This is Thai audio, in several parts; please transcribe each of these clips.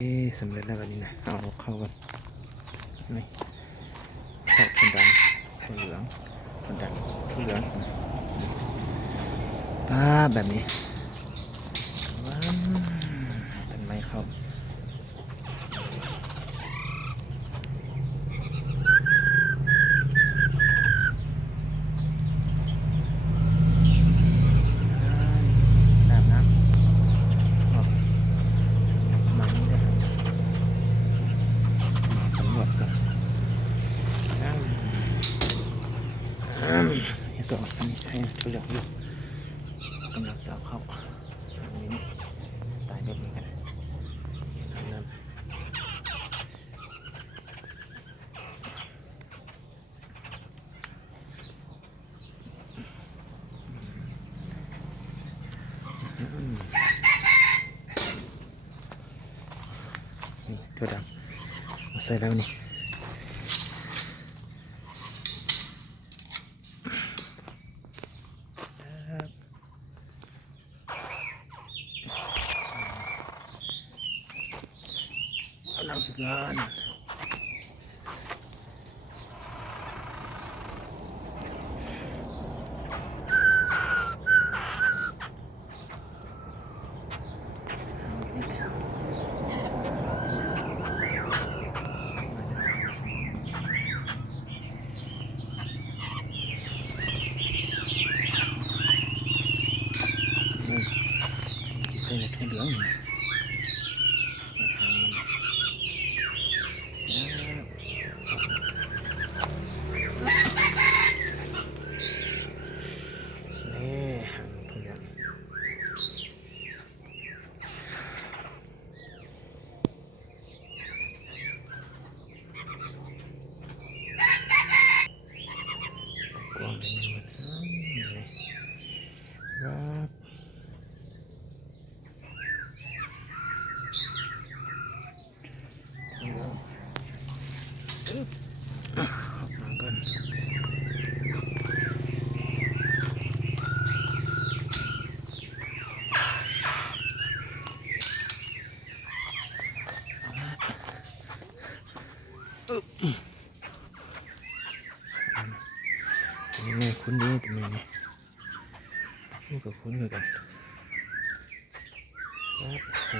สำเร็จแล้ววันนี้นะเอาเข้ากันนี่เข้าคนดำคนเหลืองคนดำคนเหลืองป้าแบบนี้ว้าวเป็นไม้เข้าสองอันนี้ใช่ตัวเหลืองอยู่กำลังจะเอาเข้าอันนี้สไตล์แบบนี้กันน้นี่ตัวดำมาใส่แล้วนี่กำลังฝึกงานที่ใส่ในถุงเหลืองกว้างเลยครับออกมาก่อนนี่ไงคุ้นดีตรงนี้นี่นี่ก็คุ้นเหมือนกันโอ้โห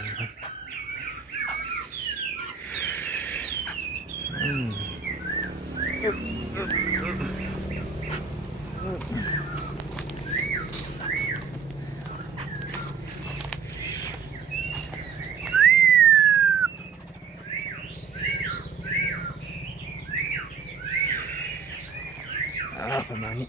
ประมาณนี้